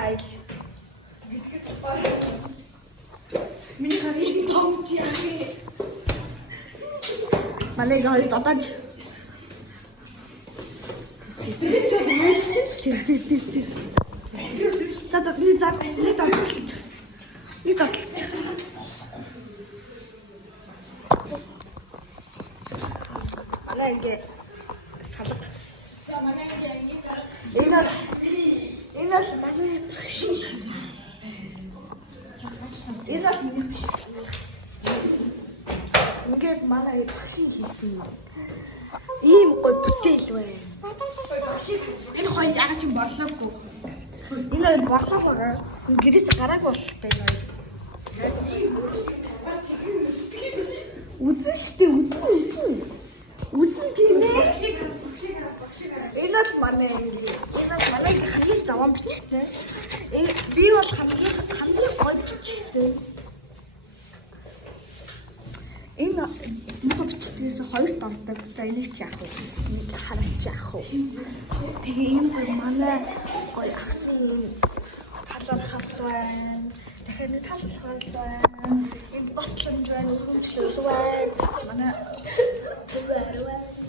айл. Миний харин том яах вэ? Манай гол дадаж. Тэр. Садад нэг задлж. Манай ингээ салга. За манай ингээ энэс манай багш. Энэс миний биш. Ингээд манай багш хийсэн. Ийм гой бүтээл байна. Энэ хоёр яг ч борлоогүй. Энэ борлоо байгаа. Гэрээс гарааг болтой нөө. Үзэн штэ үзэн тийм ээ. Энэ бол манай хамгийн заван бичгтэй. Би бол хамгийн гой бичгтэй. Энэ мохо бичгтээс хоёр давдаг. За энийг ч яах вэ? Хараач яах вэ? Тэгээ энэ гой манай гой авсан юм талар хал байна. Тэгэхээр нэг талар хал байна. Энэ батламж байна, хөвчлөс байна. Манай хөвөр байна.